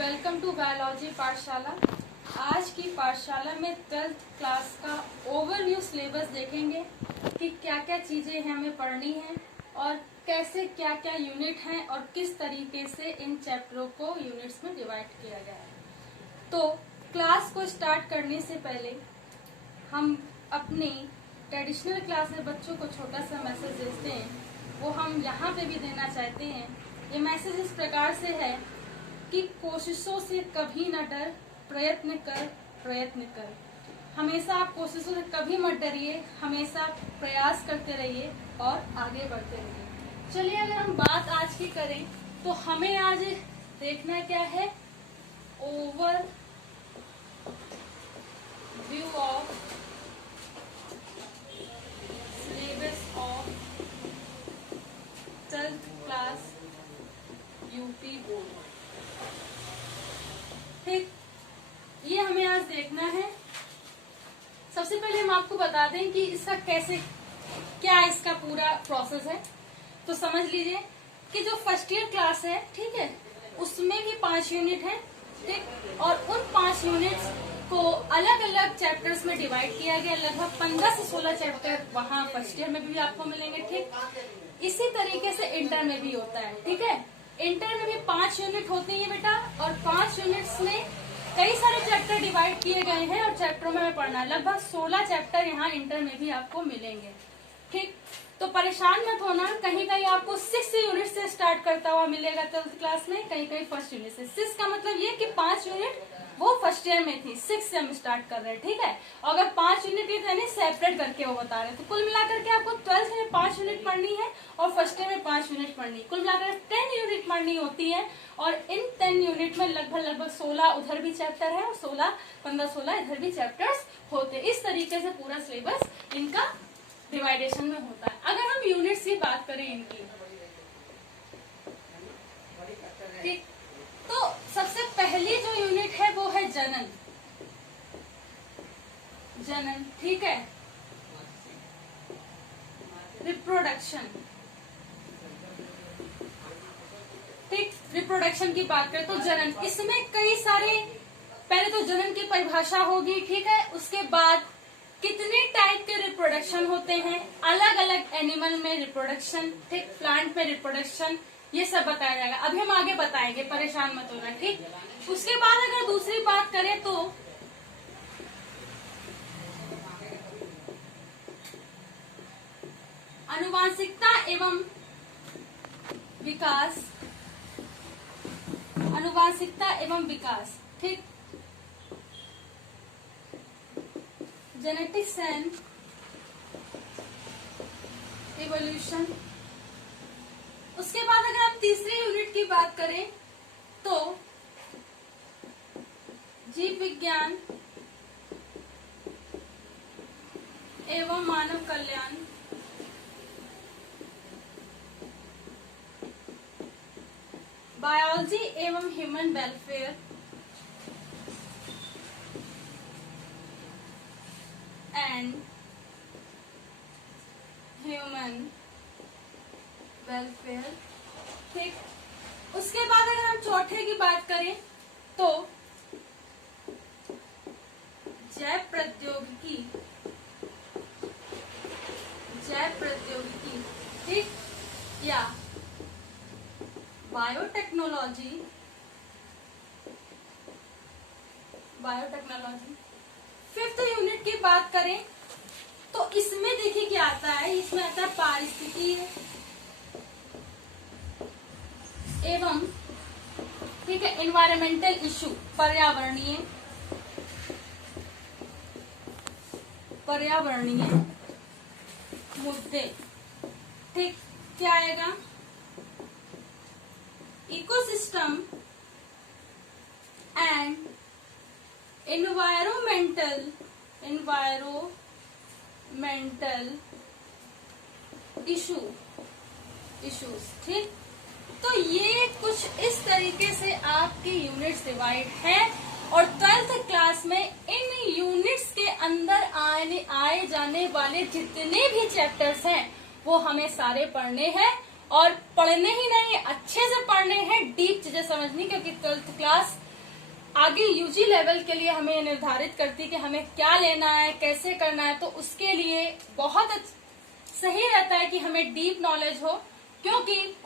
Welcome to biology पाठशाला। आज की पाठशाला में 12th क्लास का ओवरव्यू सिलेबस देखेंगे कि क्या क्या चीजें हमें पढ़नी है और कैसे क्या क्या यूनिट हैं और किस तरीके से इन चैप्टरों को यूनिट्स में डिवाइड किया गया है। तो क्लास को स्टार्ट करने से पहले हम अपनी ट्रेडिशनल क्लास में बच्चों को छोटा सा मैसेज देते हैं, वो हम यहाँ पे भी देना चाहते हैं। ये मैसेज इस प्रकार से है कि कोशिशों से कभी न डर, प्रयत्न कर। हमेशा आप कोशिशों से कभी मत डरिए, हमेशा प्रयास करते रहिए और आगे बढ़ते रहिए। चलिए अगर हम बात आज की करें तो हमें आज देखना क्या है, over view of syllabus of 12th class UP board. ठीक, ये हमें आज देखना है। सबसे पहले हम आपको बता दें कि इसका क्या इसका पूरा प्रोसेस है। तो समझ लीजिए कि जो फर्स्ट ईयर क्लास है, ठीक है, उसमें भी 5 यूनिट है, ठीक, और उन 5 यूनिट्स को अलग अलग चैप्टर्स में डिवाइड किया गया। लगभग 15 से 16 चैप्टर वहाँ फर्स्ट ईयर में भी आपको मिलेंगे, ठीक। इसी तरीके से इंटर में भी होता है, ठीक है। इंटर में भी 5 यूनिट होती है बेटा, और 5 यूनिट्स में कई सारे चैप्टर डिवाइड किए गए हैं और चैप्टरों में पढ़ना है। लगभग 16 चैप्टर यहाँ इंटर में भी आपको मिलेंगे, ठीक। तो परेशान मत होना, कहीं कहीं आपको 6 यूनिट से स्टार्ट करता हुआ मिलेगा 12th क्लास में, कहीं कहीं फर्स्ट यूनिट से। 6 का मतलब ये कि 5 यूनिट वो फर्स्ट ईयर में थी, 6 से हम स्टार्ट कर रहे हैं, ठीक है। और अगर 5 यूनिट यानी सेपरेट करके वो बता रहे हैं, तो कुल मिलाकर के आपको 12th में 5 यूनिट पढ़नी है और फर्स्ट ईयर में 5 यूनिट पढ़नी, कुल मिलाकर 10 यूनिट पढ़नी होती है। और इन 10 यूनिट में लगभग 16 उधर भी चैप्टर है और 15-16 इधर भी चैप्टर्स होते हैं। इस तरीके से पूरा सिलेबस इनका डिवाइडेशन में होता है। अगर हम यूनिट्स की बात करें इनकी, ठीक, तो सबसे पहली जो यूनिट है वो है जनन, ठीक है, रिप्रोडक्शन, ठीक। रिप्रोडक्शन की बात करें तो जनन, इसमें कई सारे, पहले तो जनन की परिभाषा होगी, ठीक है। उसके बाद कितने टाइप के रिप्रोडक्शन होते हैं, अलग अलग एनिमल में रिप्रोडक्शन, ठीक, प्लांट में रिप्रोडक्शन, ये सब बताया जाएगा। अभी हम आगे बताएंगे, परेशान मत होना, ठीक। उसके बाद अगर दूसरी बात करें तो आनुवांशिकता एवं विकास, ठीक, जेनेटिक्स एंड इवोल्यूशन। उसके बाद अगर हम तीसरी यूनिट की बात करें तो जीव विज्ञान एवं मानव कल्याण, बायोलॉजी एवं human welfare, and human welfare, ठीक। उसके बाद अगर हम चौथे की बात करें तो जैव प्रौद्योगिकी, ठीक, या बायोटेक्नोलॉजी। फिफ्थ यूनिट की बात करें तो इसमें देखिए क्या आता है, इसमें आता है पारिस्थितिकी एवं, ठीक है, एनवायरमेंटल इशू, पर्यावरणीय मुद्दे, ठीक। क्या आएगा, इकोसिस्टम एंड एनवायरमेंटल इश्यूज, ठीक। तो ये कुछ इस तरीके से आपकी यूनिट्स डिवाइड है और 12th क्लास में इन यूनिट्स के अंदर आए जाने वाले जितने भी चैप्टर्स हैं वो हमें सारे पढ़ने हैं और पढ़ने ही नहीं अच्छे से पढ़ने हैं, डीप चीजें समझनी, क्योंकि 12th क्लास आगे यूजी लेवल के लिए हमें निर्धारित करती है कि हमें क्या लेना है, कैसे करना है। तो उसके लिए बहुत सही रहता है कि हमें डीप नॉलेज हो, क्योंकि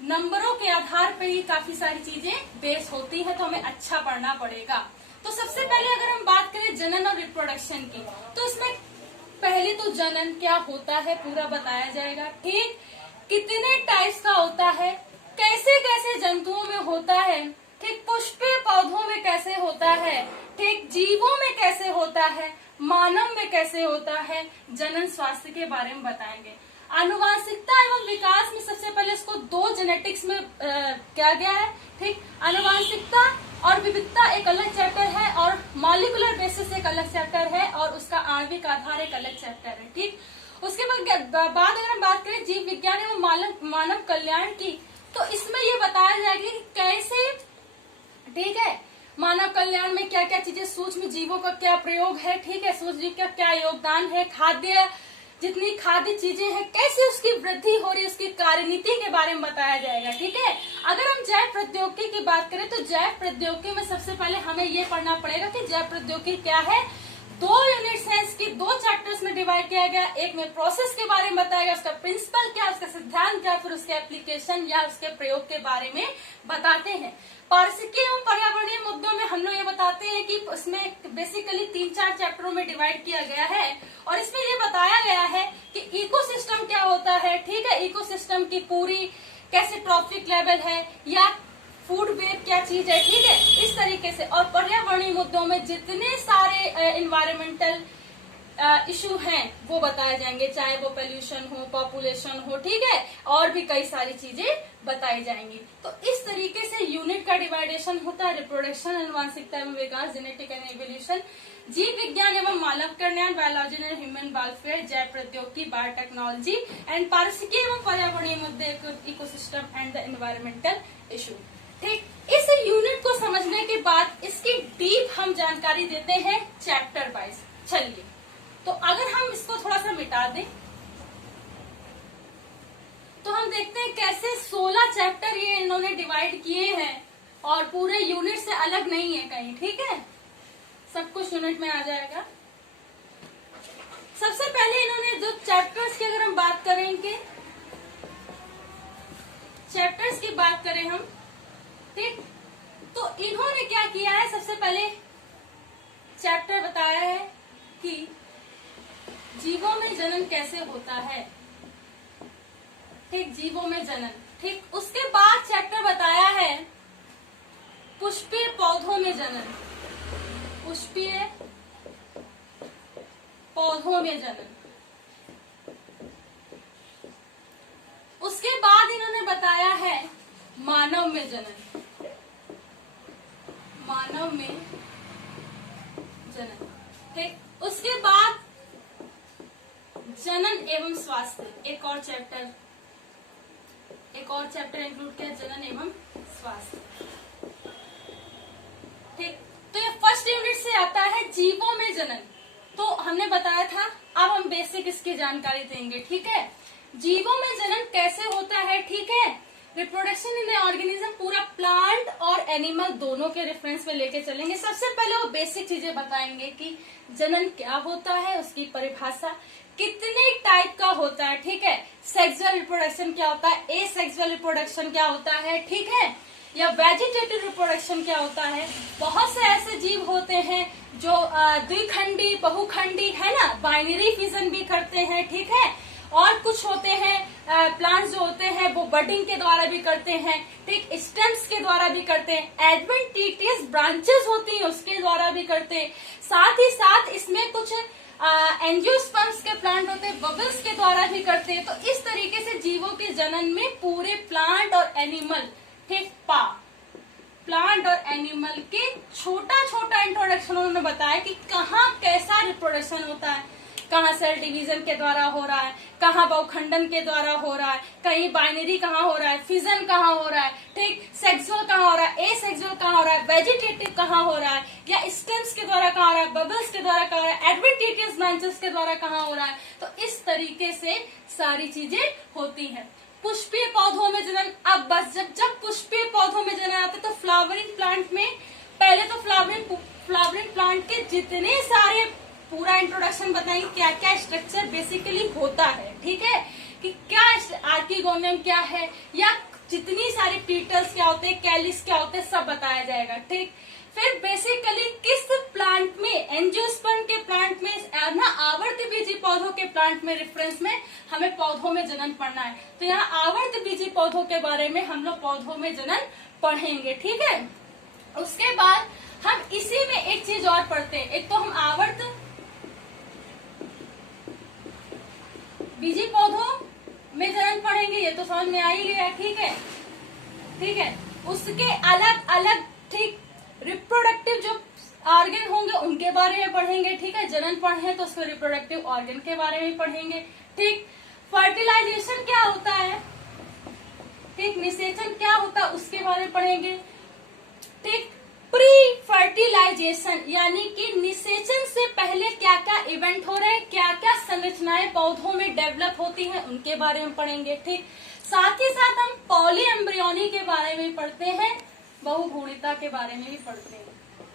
नंबरों के आधार पर ही काफी सारी चीजें बेस होती है, तो हमें अच्छा पढ़ना पड़ेगा। तो सबसे पहले अगर हम बात करें जनन और रिप्रोडक्शन की, तो इसमें पहले तो जनन क्या होता है पूरा बताया जाएगा, ठीक, कितने टाइप्स का होता है, कैसे कैसे जंतुओं में होता है, ठीक, पुष्पीय पौधों में कैसे होता है, ठीक, जीवों में कैसे होता है, मानव में कैसे होता है, जनन स्वास्थ्य के बारे में बताएंगे। आनुवांशिकता एवं विकास में सबसे पहले इसको दो जेनेटिक्स में किया गया है, ठीक, आनुवांशिकता और विविधता एक अलग चैप्टर है, और मॉलिक्यूलर बेसिस एक अलग चैप्टर है, और उसका आणविक आधार एक अलग चैप्टर है, ठीक। उसके बाद अगर हम बात करें जीव विज्ञान एवं मानव कल्याण की, तो इसमें ये बताया जाएगा कि कैसे, ठीक है, मानव कल्याण में क्या क्या चीजें, सूक्ष्म जीवों का क्या प्रयोग है, ठीक है, सूक्ष्म जीव का क्या योगदान है, खाद्य, जितनी खाद्य चीजें हैं कैसे उसकी वृद्धि हो रही है, उसकी कार्यनीति के बारे में बताया जाएगा, ठीक है। अगर हम जैव प्रौद्योगिकी की बात करें, तो जैव प्रौद्योगिकी में सबसे पहले हमें ये पढ़ना पड़ेगा कि जैव प्रौद्योगिकी क्या है। 2 यूनिट है इसकी, 2 चैप्टर्स में डिवाइड किया गया। एक में प्रोसेस के बारे में बताया गया, उसका प्रिंसिपल क्या, उसका सिद्धांत क्या, फिर उसके एप्लीकेशन या उसके प्रयोग के बारे में बताते हैं। पारिस्थितिकी एवं पर्यावरणीय मुद्दों में हम लोग ये बताते हैं कि उसमें बेसिकली 3-4 चैप्टरों में डिवाइड किया गया है, और इसमें ये बताया गया है कि इकोसिस्टम क्या होता है, ठीक है, इकोसिस्टम की पूरी कैसे ट्रॉफिक लेवल है, या फूड वेब क्या चीज है, ठीक है, इस तरीके से। और पर्यावरणीय मुद्दों में जितने सारे एनवायरमेंटल इशू हैं वो बताए जाएंगे, चाहे वो पोल्यूशन हो, पॉपुलेशन हो, ठीक है, और भी कई सारी चीजें बताई जाएंगी। तो इस तरीके से यूनिट का डिवाइडेशन होता है। रिप्रोडक्शन, आनुवांशिकता एवं विकास, जेनेटिक एंड एवोल्यूशन, जीव विज्ञान एवं मानव कल्याण, बायोलॉजी एंड ह्यूमन वेलफेयर, जैव प्रौद्योगिकी, बायोटेक्नोलॉजी एंड पारिस्थितिकी एवं पर्यावरणीय मुद्दे, ecosystem and the environmental issue, ठीक। इस यूनिट को समझने के बाद इसकी डीप हम जानकारी देते हैं चैप्टर वाइज। चलिए, तो अगर हम इसको थोड़ा सा मिटा दें, तो हम देखते हैं कैसे 16 चैप्टर ये इन्होंने डिवाइड किए हैं, और पूरे यूनिट से अलग नहीं है कहीं, ठीक है, सब कुछ यूनिट में आ जाएगा। सबसे पहले इन्होंने जो चैप्टर्स की अगर हम बात करेंगे, चैप्टर्स की बात करें हम, ठीक, तो इन्होंने क्या किया है, सबसे पहले चैप्टर बताया है कि जीवों में जनन कैसे होता है, ठीक, जीवों में जनन, ठीक। उसके बाद चैप्टर बताया है पुष्पीय पौधों में जनन, पुष्पीय पौधों में जनन। उसके बाद इन्होंने बताया है मानव में जनन, मानव में जनन, ठीक। उसके बाद जनन एवं स्वास्थ्य, एक और चैप्टर इंक्लूड किया, जनन एवं स्वास्थ्य, ठीक। तो ये फर्स्ट यूनिट से आता है जीवों में जनन। तो हमने बताया था, अब हम बेसिक इसकी जानकारी देंगे, ठीक है। जीवों में जनन कैसे होता है, ठीक है, रिप्रोडक्शन इन ऑर्गेनिज्म पूरा प्लांट और एनिमल दोनों के रेफरेंस में लेके चलेंगे। सबसे पहले वो बेसिक चीजें बताएंगे कि जनन क्या होता है, उसकी परिभाषा, कितने टाइप का होता है, ठीक है, सेक्सुअल रिप्रोडक्शन क्या होता है, एसेक्सुअल रिप्रोडक्शन क्या होता है, ठीक है, या वेजिटेटिव रिप्रोडक्शन क्या होता है। बहुत से ऐसे जीव होते हैं जो द्विखंडी, बहुखंडी, है ना, बाइनरी फिजन भी करते हैं, ठीक है, और कुछ होते हैं प्लांट्स जो होते हैं वो बडिंग के द्वारा भी करते हैं, ठीक, स्टेम्स के द्वारा भी करते हैं, एडवेंटिटियस ब्रांचेस होती हैं उसके द्वारा भी करते हैं। साथ ही साथ इसमें कुछ एंजियोस्पर्म्स के प्लांट होते हैं, बबल्स के द्वारा भी करते हैं। तो इस तरीके से जीवों के जनन में पूरे प्लांट और एनिमल, ठीक, प्लांट और एनिमल के छोटा छोटा इंट्रोडक्शन उन्होंने बताया कि कहाँ कैसा रिप्रोडक्शन होता है, कहाँ सेल डिवीजन के द्वारा हो रहा है, कहाँ बहुखंडन के द्वारा हो रहा है, कहीं बाइनरी कहाँ हो रहा है, फिजन कहाँ हो रहा है, ठीक, सेक्सुअल कहाँ हो रहा है, एसेक्सुअल कहाँ हो रहा है, वेजिटेटिव कहाँ हो रहा है, या स्टेम्स के द्वारा कहाँ हो रहा है, बबल्स के द्वारा कहाँ हो रहा है, एडवेंटिटियस ब्रांचेस के द्वारा कहाँ हो रहा है। तो इस तरीके से सारी चीजें होती हैं। पुष्पीय पौधों में जनन, अब बस जब पुष्पीय पौधों में जनन आता है तो फ्लावरिंग प्लांट में पहले तो फ्लावरिंग प्लांट के जितने सारे पूरा इंट्रोडक्शन बताएंगे क्या क्या स्ट्रक्चर बेसिकली होता है, ठीक है, कि क्या आर्किगोनियम क्या है, या जितनी सारी पीटल्स क्या होते हैं, कैलिस क्या होते हैं, सब बताया जाएगा, ठीक। फिर बेसिकली किस प्लांट में, एंजियोस्पर्म के प्लांट में ना, आवर्तबीजी पौधों के प्लांट में रेफरेंस में हमें पौधों में जनन पढ़ना है, तो यहाँ आवर्तबीजी पौधों के बारे में हम लोग पौधों में जनन पढ़ेंगे, ठीक है। उसके बाद हम इसी में एक चीज और पढ़ते हैं, एक तो हम आवर्त बीजी पौधों में जनन पढ़ेंगे, ये तो समझ में आ ही गया, ठीक है, ठीक है। उसके अलग अलग, ठीक, रिप्रोडक्टिव जो ऑर्गन होंगे उनके बारे में पढ़ेंगे, ठीक है, जनन पढ़े तो उसके रिप्रोडक्टिव ऑर्गन के बारे में पढ़ेंगे, ठीक। फर्टिलाइजेशन क्या होता है, ठीक, निषेचन क्या होता है उसके बारे में पढ़ेंगे, ठीक। प्री फर्टिलाइजेशन यानी कि निषेचन से पहले क्या क्या इवेंट हो रहे हैं, क्या क्या संरचनाएं पौधों में डेवलप होती हैं उनके बारे में पढ़ेंगे, ठीक। साथ ही साथ हम पॉली एम्ब्रियोनी के बारे में पढ़ते हैं, बहुभ्रूणिता के बारे में भी पढ़ते हैं।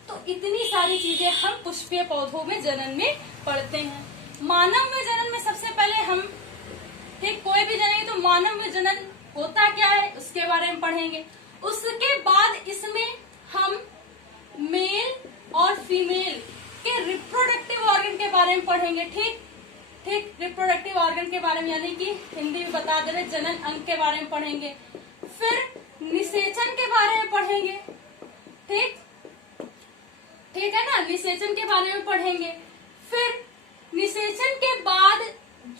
तो इतनी सारी चीजें हम पुष्पीय पौधों में जनन में पढ़ते हैं। मानव में जनन में सबसे पहले हम, ठीक, कोई भी जनेंगे तो मानव में जनन होता क्या है उसके बारे में पढ़ेंगे। उसके बाद इसमें हम मेल और फीमेल के रिप्रोडक्टिव ऑर्गन के बारे में पढ़ेंगे, ठीक, ठीक, रिप्रोडक्टिव ऑर्गन के बारे में, यानी कि हिंदी में बता दे रहे जनन अंग के बारे में पढ़ेंगे। फिर निषेचन के बारे में पढ़ेंगे, ठीक, ठीक है ना, निषेचन के बारे में पढ़ेंगे। फिर निषेचन के बाद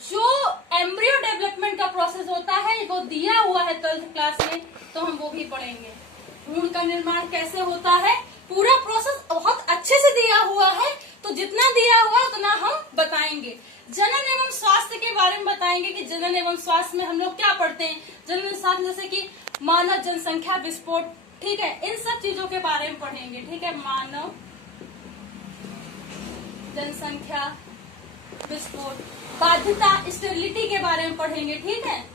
जो एम्ब्रियो डेवलपमेंट का प्रोसेस होता है वो दिया हुआ है 12th क्लास में, तो हम वो भी पढ़ेंगे। भ्रूण का निर्माण कैसे होता है, पूरा प्रोसेस बहुत अच्छे से दिया हुआ है, तो जितना दिया हुआ उतना हम बताएंगे। जनन एवं स्वास्थ्य के बारे में बताएंगे कि जनन एवं स्वास्थ्य में हम लोग क्या पढ़ते हैं, जनन स्वास्थ्य जैसे कि मानव जनसंख्या विस्फोट, ठीक है, इन सब चीजों के बारे में पढ़ेंगे, ठीक है, मानव जनसंख्या विस्फोट, बाध्यता स्टेरिलिटी के बारे में पढ़ेंगे, ठीक है,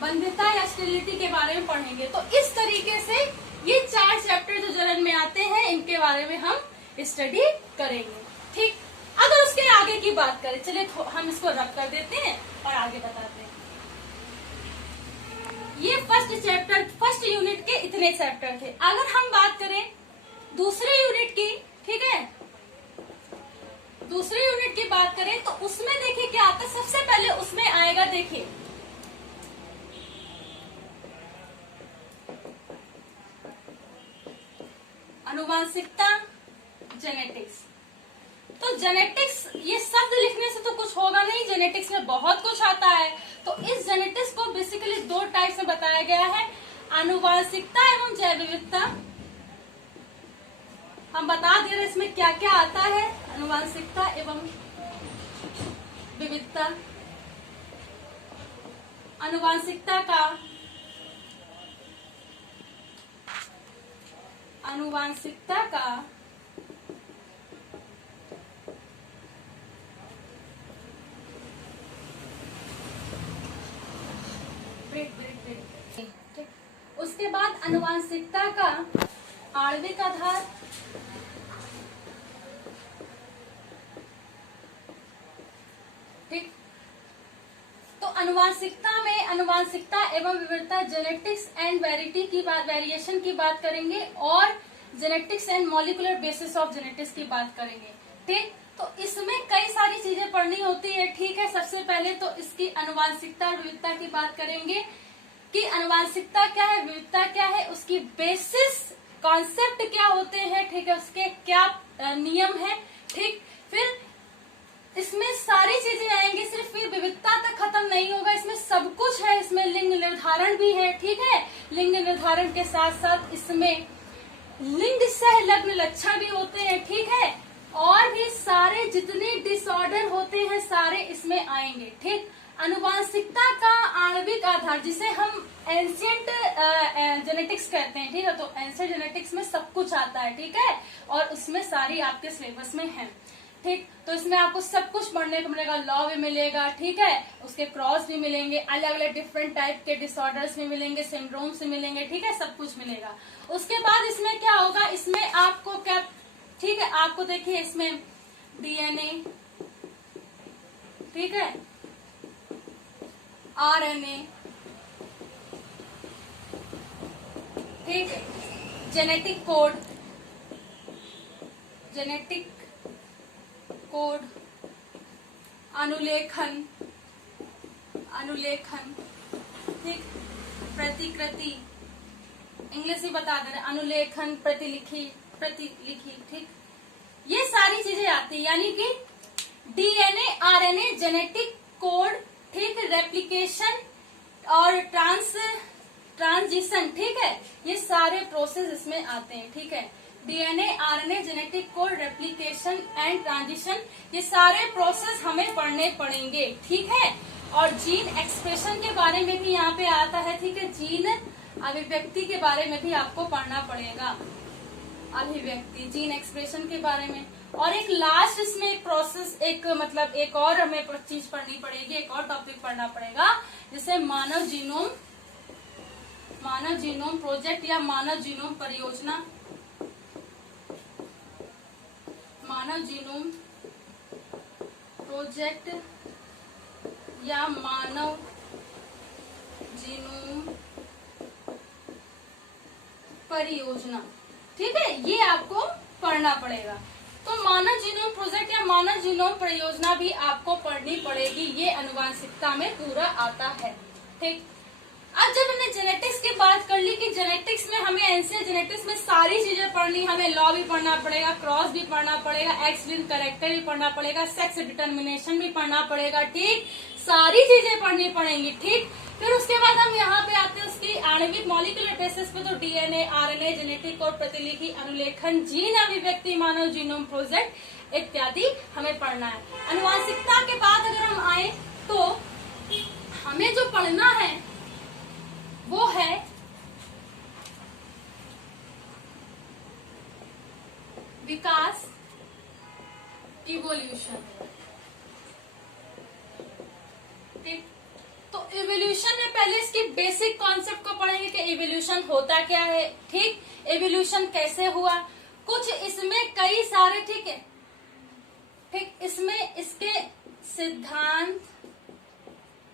बंध्यता या स्टेरिलिटी के बारे में पढ़ेंगे। तो इस तरीके से ये 4 चैप्टर जो जनन में आते हैं इनके बारे में हम स्टडी करेंगे, ठीक। अगर उसके आगे की बात करें, चलिए हम इसको रब कर देते हैं और आगे बताते हैं। ये फर्स्ट यूनिट के इतने चैप्टर थे। अगर हम बात करें दूसरे यूनिट की, ठीक है, दूसरे यूनिट की बात करें तो उसमें देखिए क्या आता है। सबसे पहले उसमें आएगा, देखिए, आनुवांशिकता, जेनेटिक्स। तो जेनेटिक्स, ये शब्द लिखने से तो कुछ होगा नहीं, जेनेटिक्स में बहुत कुछ आता है। तो इस जेनेटिक्स को बेसिकली 2 टाइप से बताया गया है, आनुवांशिकता एवं जैव विविधता। हम बता दे रहे इसमें क्या क्या आता है, आनुवांशिकता एवं विविधता। आनुवांशिकता का उसके बाद आनुवांशिकता का आणविक आधार, ठीक। तो आनुवांशिकता में आनुवांशिकता एवं विविधता, जेनेटिक्स एंड वेरिएशन की बात करेंगे और genetics and molecular basis of genetics की बात करेंगे, ठीक। तो इसमें कई सारी चीजें पढ़नी होती है, ठीक है। सबसे पहले तो इसकी आनुवांशिकता और विविधता की बात करेंगे कि आनुवांशिकता क्या है, विविधता क्या है, उसकी बेसिस कॉन्सेप्ट क्या होते हैं, ठीक है, उसके क्या नियम है, ठीक। फिर इसमें सारी चीजें आएंगी, सिर्फ ये विविधता तक खत्म नहीं होगा, इसमें सब कुछ है। इसमें लिंग निर्धारण भी है, ठीक है। लिंग निर्धारण के साथ साथ इसमें लिंग सहलग्न लक्षण भी होते हैं, ठीक है। और भी सारे जितने डिसऑर्डर होते हैं सारे इसमें आएंगे, ठीक। आनुवांशिकता का आणविक आधार, जिसे हम एंशियंट जेनेटिक्स कहते हैं, ठीक है। तो एंशियंट जेनेटिक्स में सब कुछ आता है, ठीक है, और उसमें सारी आपके सिलेबस में है। ठीक। तो इसमें आपको सब कुछ पढ़ने को मिलेगा, लॉ भी मिलेगा, ठीक है, उसके क्रॉस भी मिलेंगे, अलग अलग डिफरेंट टाइप के डिसऑर्डर्स भी मिलेंगे, सिंड्रोम्स भी मिलेंगे, ठीक है, सब कुछ मिलेगा। उसके बाद इसमें क्या होगा, इसमें आपको क्या, ठीक है, आपको देखिए इसमें डीएनए, ठीक है, आरएनए, ठीक है, जेनेटिक कोड, अनुलेखन, ठीक, प्रतिकृति, इंग्लिश ही बता दे रहे, अनुलेखन, प्रतिलिखी, ठीक, ये सारी चीजें आती है। यानी कि डीएनए, आरएनए, जेनेटिक कोड, ठीक, रेप्लिकेशन और ट्रांजिशन, ठीक है, ये सारे प्रोसेस इसमें आते हैं, ठीक है। DNA, RNA, genetic code, replication and transition, ये सारे प्रोसेस हमें पढ़ने पड़ेंगे, ठीक है। और जीन एक्सप्रेशन के बारे में भी यहाँ पे आता है, ठीक है, जीन अभिव्यक्ति के बारे में भी आपको पढ़ना पड़ेगा, अभिव्यक्ति, जीन एक्सप्रेशन के बारे में। और एक लास्ट इसमें एक प्रोसेस, एक मतलब एक और हमें चीज पढ़नी पड़ेगी, एक और टॉपिक पढ़ना पड़ेगा, जिसे मानव जीनोम प्रोजेक्ट या मानव जीनोम परियोजना, मानव जीनोम प्रोजेक्ट या मानव जीनोम परियोजना, ठीक है, ये आपको पढ़ना पड़ेगा। तो मानव जीनोम प्रोजेक्ट या मानव जीनोम परियोजना भी आपको पढ़नी पड़ेगी, ये अनुवांशिकता में पूरा आता है, ठीक। अब जब हमने जेनेटिक्स की बात कर ली कि जेनेटिक्स में हमें एनसीआर जेनेटिक्स में सारी चीजें पढ़नी, हमें लॉ भी पढ़ना पड़ेगा, क्रॉस भी पढ़ना पड़ेगा, एक्स लिंक्ड कैरेक्टर भी पढ़ना पड़ेगा, सेक्स डिटर्मिनेशन भी पढ़ना पड़ेगा, ठीक, सारी चीजें पढ़नी पड़ेंगी, ठीक। फिर उसके बाद हम यहाँ पे आते हैं उसकी आणविक मॉलिक्यूलर बेसिस पे, तो डीएनए, आरएनए, जेनेटिक कोड, प्रतिलिखी, अनुलेखन, जीन अभिव्यक्ति, मानव जीनोम प्रोजेक्ट इत्यादि हमें पढ़ना है। अनुवांशिकता के बाद अगर हम आए तो हमें जो पढ़ना है वो है विकास, इवोल्यूशन, ठीक। तो इवोल्यूशन में पहले इसकी बेसिक कॉन्सेप्ट को पढ़ेंगे कि इवोल्यूशन होता क्या है, ठीक, इवोल्यूशन कैसे हुआ, कुछ इसमें कई सारे, ठीक है, ठीक, इसमें इसके सिद्धांत,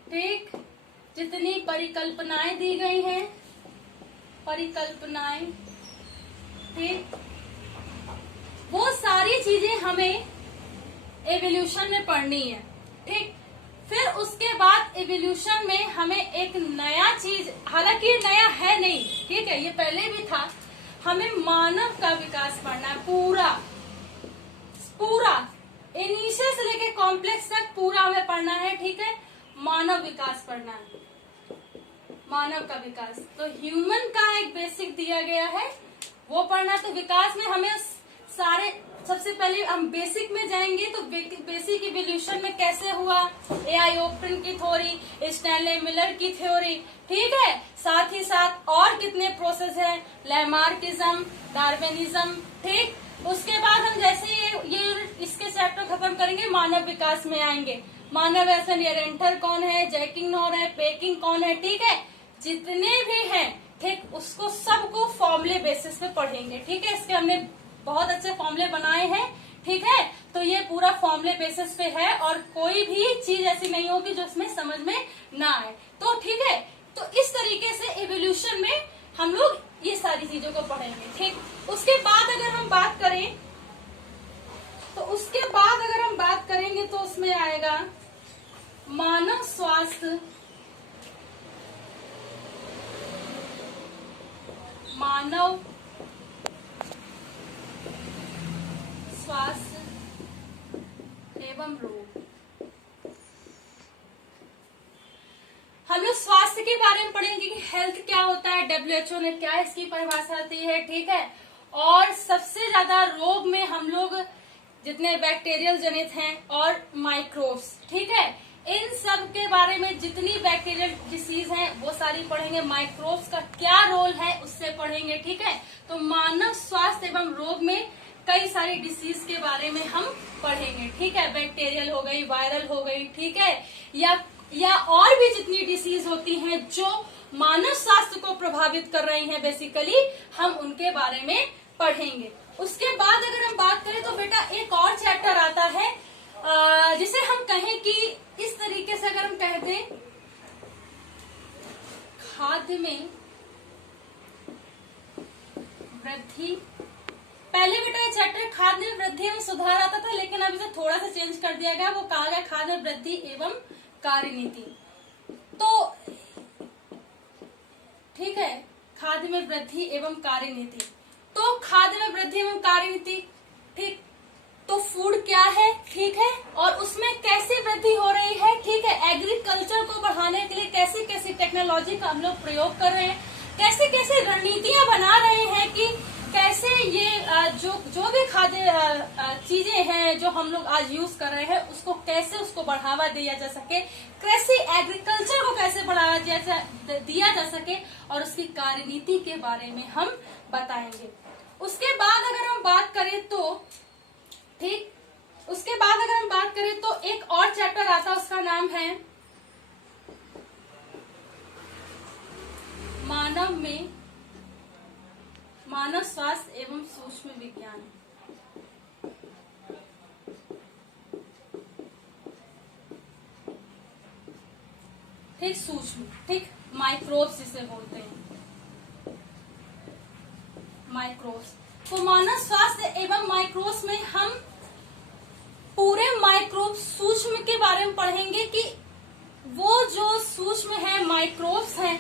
ठीक, जितनी परिकल्पनाएं दी गई हैं, परिकल्पनाएं, ठीक, वो सारी चीजें हमें एवोल्यूशन में पढ़नी है, ठीक। फिर उसके बाद एवोल्यूशन में हमें एक नया चीज, हालांकि ये नया है नहीं, ठीक है, ये पहले भी था, हमें मानव का विकास पढ़ना है, पूरा इनिशियल से लेके कॉम्प्लेक्स तक पूरा हमें पढ़ना है, ठीक है, मानव विकास पढ़ना है, मानव का विकास। तो ह्यूमन का एक बेसिक दिया गया है, वो पढ़ना। तो विकास में हमें सारे, सबसे पहले हम बेसिक में जाएंगे, तो बेसिक इवोल्यूशन में कैसे हुआ, एआई ओप्टन की थ्योरी, स्टैनले मिलर की थ्योरी, ठीक है, साथ ही साथ और कितने प्रोसेस है, लैमार्किज्म, डार्विनिज्म, ठीक। उसके बाद हम जैसे ये इसके चैप्टर खत्म करेंगे, मानव विकास में आएंगे, मानव एसन एरेंटर कौन है, जैकिंगनॉर है, पेकिंग कौन है, ठीक है, जितने भी हैं, ठीक, उसको सबको फॉर्मूले बेसिस पे पढ़ेंगे, ठीक है। इसके हमने बहुत अच्छे फॉर्मूले बनाए हैं, ठीक है। तो ये पूरा फॉर्मूले बेसिस पे है और कोई भी चीज ऐसी नहीं होगी जो इसमें समझ में ना आए, तो ठीक है। तो इस तरीके से इवोल्यूशन में हम लोग ये सारी चीजों को पढ़ेंगे, ठीक। उसके बाद अगर हम बात करें, तो उसके बाद अगर हम बात करेंगे तो उसमें आएगा मानव स्वास्थ्य, मानव स्वास्थ्य एवं रोग। हम लोग स्वास्थ्य के बारे में पढ़ेंगे कि हेल्थ क्या होता है, डब्ल्यूएचओ ने क्या इसकी परिभाषा दी है, ठीक है। और सबसे ज्यादा रोग में हम लोग जितने बैक्टीरियल जनित हैं और माइक्रोब्स, ठीक है, इन सब के बारे में जितनी बैक्टीरियल डिसीज हैं वो सारी पढ़ेंगे। माइक्रोब्स का क्या रोल है उससे पढ़ेंगे, ठीक है। तो मानव स्वास्थ्य एवं रोग में कई सारी डिसीज के बारे में हम पढ़ेंगे, ठीक है। बैक्टीरियल हो गई, वायरल हो गई, ठीक है, या और भी जितनी डिसीज होती हैं जो मानव स्वास्थ्य को प्रभावित कर रही हैं, बेसिकली हम उनके बारे में पढ़ेंगे। उसके बाद अगर हम बात करें तो बेटा एक और चैप्टर आता है जिसे हम कहें कि इस तरीके से अगर हम कह दें, खाद्य में वृद्धि। पहले बेटा ये चैप्टर खाद्य में वृद्धि में सुधार आता था, लेकिन अब इसे थोड़ा सा चेंज कर दिया गया, वो कहा गया खाद्य में वृद्धि एवं कार्यनीति। तो ठीक है, खाद्य में वृद्धि एवं कार्यनीति। तो खाद्य में वृद्धि एवं कार्यनीति, ठीक, तो फूड क्या है, ठीक है, और उसमें कैसे वृद्धि हो रही है, ठीक है, एग्रीकल्चर को बढ़ाने के लिए कैसी कैसी टेक्नोलॉजी का हम लोग प्रयोग कर रहे हैं, कैसे कैसे रणनीतियां बना रहे हैं कि कैसे ये जो भी खाद्य चीजें हैं जो हम लोग आज यूज कर रहे हैं उसको कैसे उसको बढ़ावा दिया जा सके, कैसे एग्रीकल्चर को कैसे बढ़ावा दिया जा सके, और उसकी कार्यनीति के बारे में हम बताएंगे। उसके बाद अगर हम बात करें तो ठीक, उसके बाद अगर हम बात करें तो एक और चैप्टर आता है, उसका नाम है मानव स्वास्थ्य एवं सूक्ष्म विज्ञान। ठीक, सूक्ष्म, ठीक, माइक्रोब्स जिसे बोलते हैं, माइक्रोब्स। तो मानव स्वास्थ्य एवं माइक्रोब्स में हम पूरे माइक्रोब सूक्ष्म के बारे में पढ़ेंगे कि वो जो सूक्ष्म है, माइक्रोब्स हैं,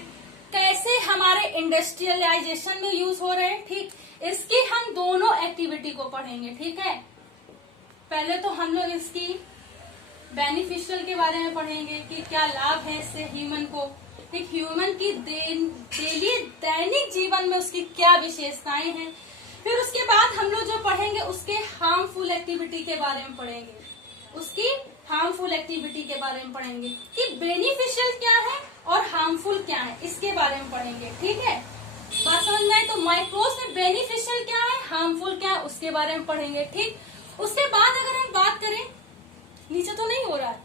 कैसे हमारे इंडस्ट्रियलाइजेशन में यूज हो रहे हैं, ठीक, इसकी हम दोनों एक्टिविटी को पढ़ेंगे, ठीक है। पहले तो हम लोग इसकी बेनिफिशियल के बारे में पढ़ेंगे कि क्या लाभ है इससे ह्यूमन को, ठीक, ह्यूमन की डेली दैनिक जीवन में उसकी क्या विशेषताएं हैं। फिर उसके बाद हम लोग जो पढ़ेंगे उसके हार्मफुल एक्टिविटी के बारे में पढ़ेंगे, उसकी हार्मफुल एक्टिविटी के बारे में पढ़ेंगे कि बेनिफिशियल क्या है और हार्मफुल क्या है, इसके बारे में पढ़ेंगे, ठीक है। बात समझ में आए? तो माइक्रोब्स में बेनिफिशियल क्या है, हार्मफुल क्या है, उसके बारे में पढ़ेंगे, ठीक। उसके बाद अगर हम बात करें, नीचे तो नहीं हो रहा है,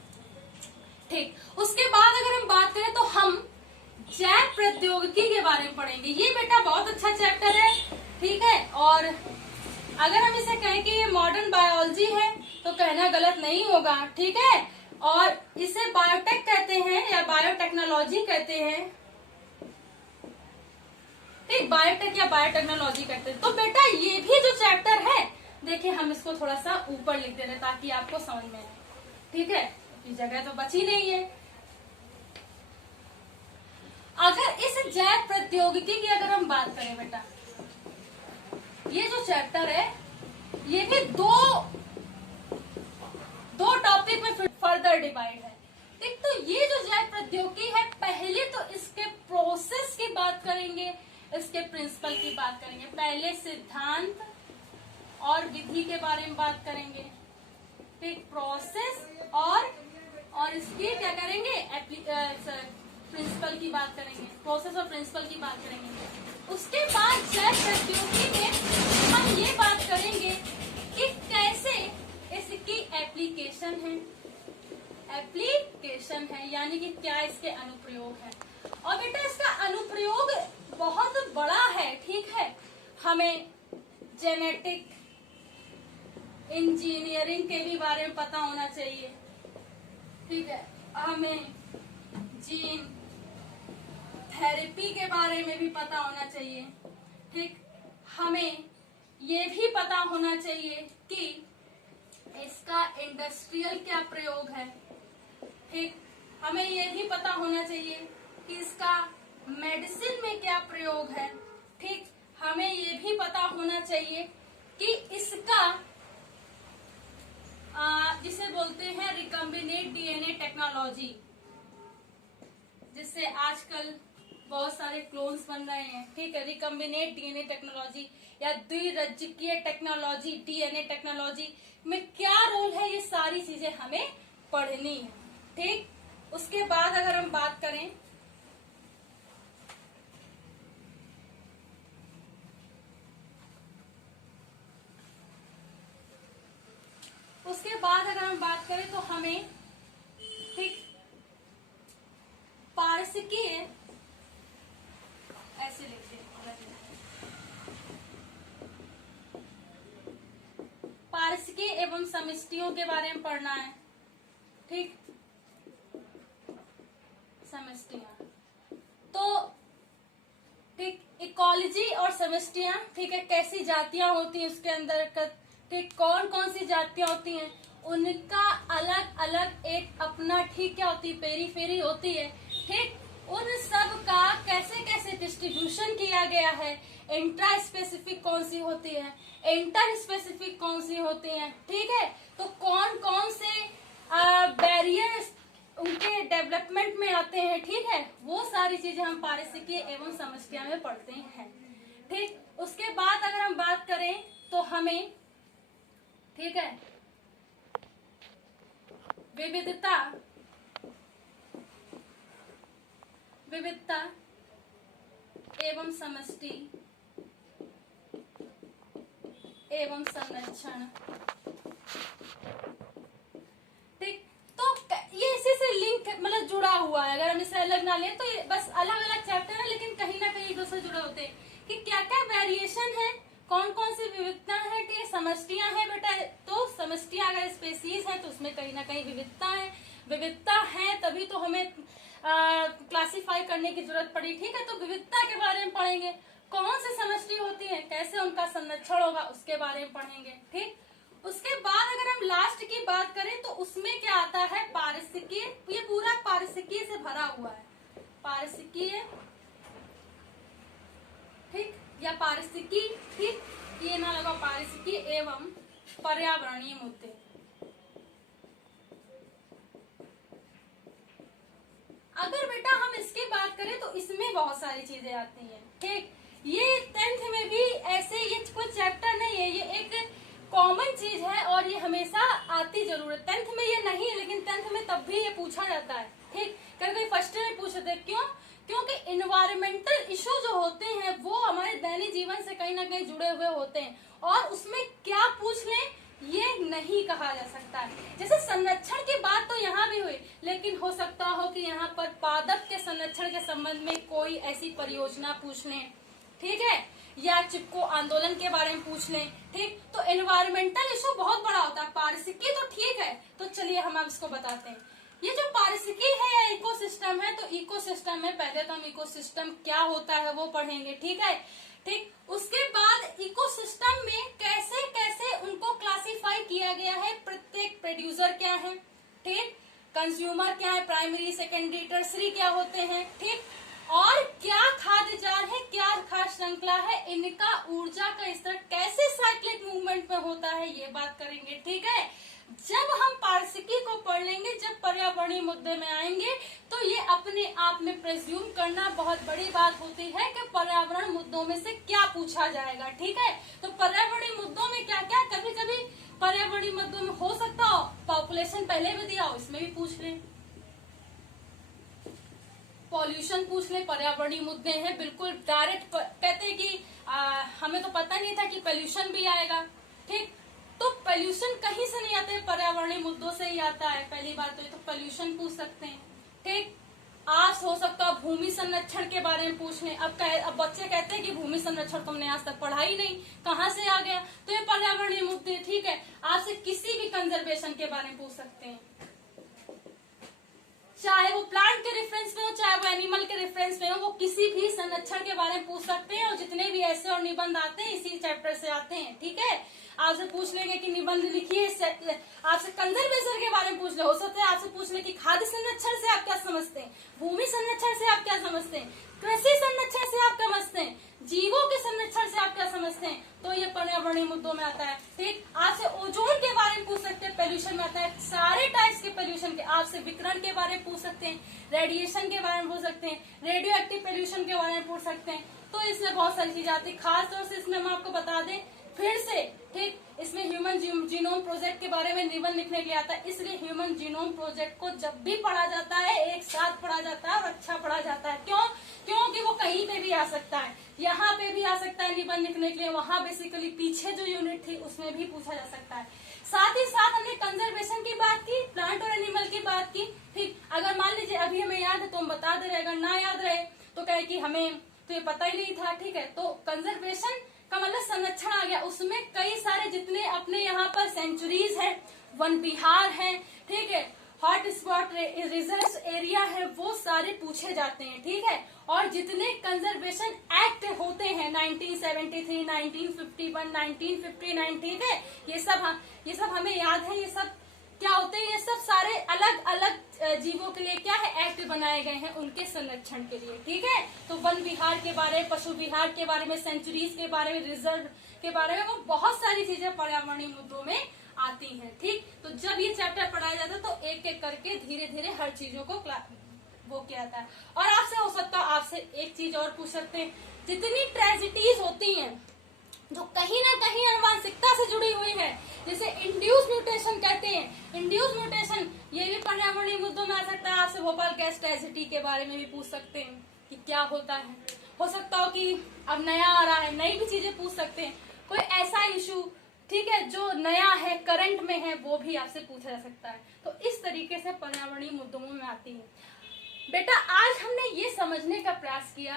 ठीक, उसके बाद अगर हम बात करें तो हम जैव प्रौद्योगिकी के बारे में पढ़ेंगे। ये बेटा बहुत अच्छा चैप्टर है, ठीक है, और अगर हम इसे कहें कि ये मॉडर्न बायोलॉजी है तो कहना गलत नहीं होगा, ठीक है, और इसे बायोटेक कहते हैं या बायोटेक्नोलॉजी कहते हैं, ठीक, बायोटेक या बायोटेक्नोलॉजी कहते हैं। तो बेटा ये भी जो चैप्टर है, देखिए हम इसको थोड़ा सा ऊपर लिख दे रहे ताकि आपको समझ में आए, ठीक है, ये जगह तो बची नहीं है। अगर इस जैव प्रौद्योगिकी की अगर हम बात करें बेटा, ये जो चैप्टर है ये भी दो टॉपिक में फर्दर डिवाइड है, ठीक। तो ये जो जैव प्रौद्योगिकी है, पहले तो इसके प्रोसेस की बात करेंगे, इसके प्रिंसिपल की बात करेंगे, पहले सिद्धांत और विधि के बारे में बात करेंगे, ठीक, प्रोसेस और इसकी क्या करेंगे, प्रिंसिपल की बात करेंगे, प्रोसेस और प्रिंसिपल की बात करेंगे। उसके बाद जैव प्रौद्योगिकी में हम ये बात करेंगे कि कैसे इसकी एप्लीकेशन है, यानी कि क्या इसके अनुप्रयोग है। और बेटा इसका अनुप्रयोग बहुत बड़ा है, ठीक है, हमें जेनेटिक इंजीनियरिंग के भी बारे में पता होना चाहिए, ठीक है, हमें जीन थेरेपी के बारे में भी पता होना चाहिए, ठीक, हमें ये भी पता होना चाहिए कि इसका इंडस्ट्रियल क्या प्रयोग है, ठीक, हमें ये भी पता होना चाहिए कि इसका मेडिसिन में क्या प्रयोग है, ठीक, हमें ये भी पता होना चाहिए कि इसका जिसे बोलते हैं रिकम्बिनेट डीएनए टेक्नोलॉजी, जिससे आजकल बहुत सारे क्लोन्स बन रहे हैं, ठीक है, रिकम्बिनेट डीएनए टेक्नोलॉजी या द्विरज्जिकीय टेक्नोलॉजी, डीएनए टेक्नोलॉजी में क्या रोल है, ये सारी चीजें हमें पढ़नी है, ठीक। उसके बाद अगर हम बात करें बाद अगर हम बात करें तो हमें ठीक पारिस्थितिकीय, ऐसे लिखते हैं, पारिस्थितिकीय एवं समष्टियों के बारे में पढ़ना है। ठीक, समष्टियां तो ठीक, इकोलॉजी और समष्टियां, ठीक है, कैसी जातियां होती हैं उसके अंदर, ठीक, कौन कौन सी जातियां होती हैं, उनका अलग अलग एक अपना ठीक क्या होती है, पेरीफेरी होती है। ठीक, उन सब का कैसे कैसे डिस्ट्रीब्यूशन किया गया है, इंट्रा स्पेसिफिक कौन सी होती है, इंटर स्पेसिफिक कौन सी होती है। ठीक है, तो कौन कौन से बैरियर्स उनके डेवलपमेंट में आते हैं। ठीक है, वो सारी चीजें हम पारिस्थितिकीय एवं समष्टियां में पढ़ते हैं। ठीक, उसके बाद अगर हम बात करें तो हमें, ठीक है, विविधता एवं समष्टि एवं संरक्षण। ठीक, तो ये इसी से लिंक मतलब जुड़ा हुआ है। अगर हम इसे अलग ना लें तो ये बस अलग अलग चैप्टर है, लेकिन कहीं ना कहीं एक दूसरे जुड़े होते हैं कि क्या क्या वेरिएशन है, कौन कौन सी विविधता है। ठीक है, समष्टियां हैं बेटा, तो समष्टियां अगर स्पेसीज है तो उसमें कहीं ना कहीं विविधता है, तभी तो हमें क्लासिफाई करने की जरूरत पड़ी। ठीक है, तो विविधता के बारे में पढ़ेंगे, कौन सी समष्टि होती है, कैसे उनका संरक्षण होगा, उसके बारे में पढ़ेंगे। ठीक, उसके बाद अगर हम लास्ट की बात करें तो उसमें क्या आता है, पारिस्थितिकीय। ये पूरा पारिस्थितिकीय से भरा हुआ है, पारिस्थितिकीय, ठीक, या पारिस्थितिकी। ठीक, ये ना लगा, पारिस्थितिकीय एवं पर्यावरणीय मुद्दे। अगर बेटा हम इसकी बात करें तो इसमें बहुत सारी चीजें आती हैं। ठीक, ये 10th में भी ऐसे, ये कोई चैप्टर नहीं है, ये एक कॉमन चीज है और ये हमेशा आती जरूर है। 10th में ये नहीं है, लेकिन 10th में तब भी ये पूछा जाता है। ठीक, कभी फर्स्ट में पूछते थे, क्यों? क्योंकि इन्वायरमेंटल इशू जो होते हैं वो हमारे दैनिक जीवन से कहीं ना कहीं जुड़े हुए होते हैं, और उसमें क्या पूछ लें ये नहीं कहा जा सकता है। जैसे संरक्षण की बात तो यहाँ भी हुई, लेकिन हो सकता हो कि यहाँ पर पादप के संरक्षण के संबंध में कोई ऐसी परियोजना पूछ लें। ठीक है, या चिपको आंदोलन के बारे में पूछ लें। ठीक, तो एनवायरमेंटल इशू बहुत बड़ा होता है। पारिस्थितिकी तो ठीक है, तो चलिए हम इसको बताते हैं। ये जो पारिस्थितिकी है या इकोसिस्टम है, तो इकोसिस्टम में पहले तो हम इकोसिस्टम क्या होता है वो पढ़ेंगे। ठीक है, ठीक, उसके बाद इकोसिस्टम में कैसे कैसे उनको क्लासिफाई किया गया है, प्रत्येक प्रोड्यूसर क्या है, ठीक, कंज्यूमर क्या है, प्राइमरी सेकेंडरी टर्सरी क्या होते हैं। ठीक, और क्या खाद्य जाल है, क्या खाद्य श्रृंखला है, इनका ऊर्जा का स्तर कैसे साइक्लिक मूवमेंट में होता है, ये बात करेंगे। ठीक है, जब हम पारिस्थितिकी को पढ़ लेंगे, जब पर्यावरणीय मुद्दे में आएंगे, तो ये अपने आप में प्रेज्यूम करना बहुत बड़ी बात होती है कि पर्यावरण मुद्दों में से क्या पूछा जाएगा। ठीक है, तो पर्यावरणीय मुद्दों में क्या क्या, कभी कभी पर्यावरणीय मुद्दों में हो सकता हो पॉपुलेशन पहले भी दिया हो, इसमें भी पूछ लें, पॉल्यूशन पूछ ले, पर्यावरणीय मुद्दे हैं, बिल्कुल डायरेक्ट कहते हैं कि हमें तो पता नहीं था कि पोल्यूशन भी आएगा। ठीक, तो पोल्यूशन कहीं से नहीं आता है, पर्यावरणीय मुद्दों से ही आता है। पहली बात तो ये तो पोल्यूशन पूछ सकते हैं। ठीक, आज हो सकता है भूमि संरक्षण के बारे में पूछ लें। अब बच्चे कहते हैं कि भूमि संरक्षण तुमने आज तक पढ़ा ही नहीं, कहाँ से आ गया, तो ये पर्यावरणीय मुद्दे। ठीक है, आपसे किसी भी कंजर्वेशन के बारे में पूछ सकते हैं, चाहे वो प्लांट के रेफरेंस में हो, चाहे वो एनिमल के रेफरेंस में हो, वो किसी भी संरक्षण के बारे में पूछ सकते हैं। और जितने भी ऐसे और निबंध आते हैं इसी चैप्टर से आते हैं। ठीक है, आपसे पूछ लेंगे कि निबंध लिखिए, आपसे कंजर्वेशन के बारे में पूछ ले, हो सकता है आपसे पूछ ले कि खाद्य संरक्षण से आप क्या समझते हैं, भूमि संरक्षण से आप क्या समझते हैं, कृषि संरक्षण से आप क्या समझते हैं, जीवों के संरक्षण से आप क्या समझते हैं, तो ये पर्यावरणीय मुद्दों में आता है। ठीक, आपसे ओजोन के बारे में पूछ सकते हैं, पोल्यूशन में आता है, सारे टाइप्स के पोल्यूशन के, आपसे विकिरण के बारे में पूछ सकते हैं, रेडिएशन के बारे में पूछ सकते हैं, रेडियो एक्टिव पोल्यूशन के बारे में पूछ सकते हैं। तो इसमें बहुत सारी चीजें आती है। खासतौर से इसमें हम आपको बता दें, फिर से, ठीक, इसमें ह्यूमन जीनोम प्रोजेक्ट के बारे में निबंध लिखने के लिए आता है, इसलिए ह्यूमन जीनोम प्रोजेक्ट को जब भी पढ़ा जाता है एक साथ पढ़ा जाता है और अच्छा पढ़ा जाता है। क्यों? क्योंकि वो कहीं पे भी आ सकता है, यहाँ पे भी आ सकता है निबंध लिखने के लिए, वहां बेसिकली पीछे जो यूनिट थी उसमें भी पूछा जा सकता है। साथ ही साथ हमने कंजर्वेशन की बात की, प्लांट और एनिमल की बात की, ठीक। अगर मान लीजिए अभी हमें याद है तो हम बता दे रहे, अगर ना याद रहे तो कहे कि हमें तो ये पता ही नहीं था, ठीक है। तो कंजर्वेशन का मतलब संरक्षण आ गया, उसमें कई सारे जितने अपने यहाँ पर सेंचुरीज है, वन विहार है, ठीक है, हॉट स्पॉट रिजर्व एरिया है, वो सारे पूछे जाते हैं, ठीक है। और जितने कंजर्वेशन एक्ट होते हैं 1973, 1951, 1959, ठीक है, ये सब हमें याद है। ये सब क्या होते हैं? ये सब सारे अलग अलग जीवों के लिए क्या है, एक्ट बनाए गए हैं उनके संरक्षण के लिए, ठीक है। तो वन विहार के बारे में, पशु विहार के बारे में, सेंचुरीज के बारे में, रिजर्व के बारे में, वो बहुत सारी चीजें पर्यावरणीय मुद्दों में आती हैं, ठीक। तो जब ये चैप्टर पढ़ाया जाता है तो एक एक करके धीरे धीरे हर चीजों को वो किया जाता है। और आपसे हो सकता है, आपसे एक चीज और पूछ सकते हैं, जितनी ट्रेजिडीज होती हैं जो कहीं ना कहीं आनुवंशिकता से जुड़ी हुई है, जैसे इंड्यूस म्यूटेशन कहते हैं, इंड्यूस म्यूटेशन ये भी पर्यावरणीय मुद्दों में आ सकता है। आपसे भोपाल गैस ट्रेजेडी के बारे में भी पूछ सकते हैं कि क्या होता है। हो सकता हो कि अब नया आ रहा है, नई भी चीजें पूछ सकते हैं, कोई ऐसा इशू, ठीक है, जो नया है, करंट में है, वो भी आपसे पूछा जा सकता है। तो इस तरीके से पर्यावरणीय मुद्दों में आती है। बेटा आज हमने ये समझने का प्रयास किया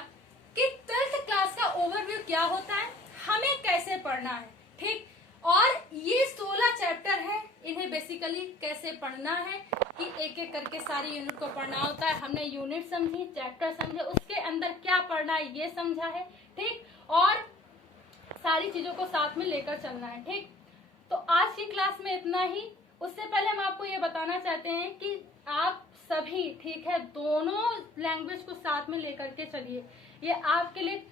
कि 12th क्लास का ओवरव्यू क्या होता है, हमें कैसे पढ़ना है, ठीक। और ये 16 चैप्टर है, इन्हें बेसिकली कैसे पढ़ना है कि एक एक करके सारी यूनिट को पढ़ना होता है। हमने यूनिट समझी, चैप्टर समझे, उसके अंदर क्या पढ़ना है ये समझा है, ठीक। और सारी चीजों को साथ में लेकर चलना है, ठीक। तो आज की क्लास में इतना ही। उससे पहले हम आपको ये बताना चाहते हैं कि आप सभी, ठीक है, दोनों लैंग्वेज को साथ में लेकर के चलिए। ये आपके लिए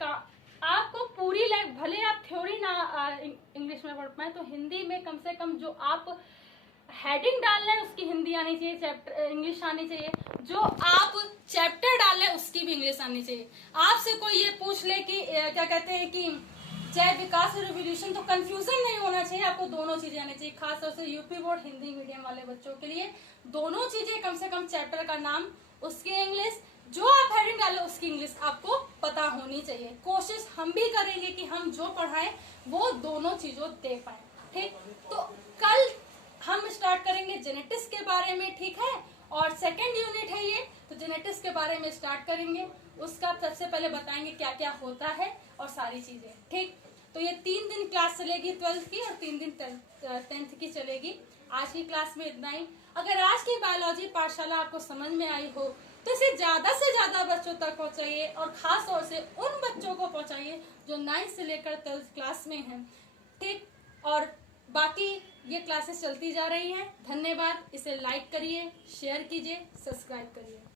आपको पूरी भले आप थ्योरी ना इंग्लिश में पढ़ पाए तो हिंदी में कम से कम जो आप हेडिंग डाल रहे हैं उसकी हिंदी आनी चाहिए, चैप्टर इंग्लिश आनी चाहिए, जो आप चैप्टर डाल रहे हैं उसकी भी इंग्लिश आनी चाहिए। आपसे कोई ये पूछ ले कि क्या कहते हैं कि जय विकास और रिवोल्यूशन, तो कंफ्यूजन नहीं होना चाहिए, आपको दोनों चीजें आनी चाहिए। खासतौर से यूपी बोर्ड हिंदी मीडियम वाले बच्चों के लिए दोनों चीजें, कम से कम चैप्टर का नाम, उसकी इंग्लिश, जो आप हेडिंग डाले उसकी इंग्लिश आपको पता होनी चाहिए। कोशिश हम भी करेंगे कि हम जो पढ़ाएं वो दोनों चीजों दे पाए, ठीक। तो कल हम स्टार्ट करेंगे जेनेटिक्स के बारे में, ठीक है, और सेकेंड यूनिट है ये, तो जेनेटिक्स के बारे में स्टार्ट करेंगे। उसका सबसे पहले बताएंगे क्या क्या होता है और सारी चीजें, ठीक। तो ये 3 दिन क्लास चलेगी 12th की और 3 दिन 10th की चलेगी। आज की क्लास में इतना ही। अगर आज की बायोलॉजी पाठशाला आपको समझ में आई हो तो इसे ज्यादा से ज्यादा बच्चों तक पहुंचाइए, और खास तौर से उन बच्चों को पहुंचाइए जो 9th से लेकर 12th क्लास में हैं, ठीक। और बाकी ये क्लासेस चलती जा रही हैं। धन्यवाद। इसे लाइक करिए, शेयर कीजिए, सब्सक्राइब करिए।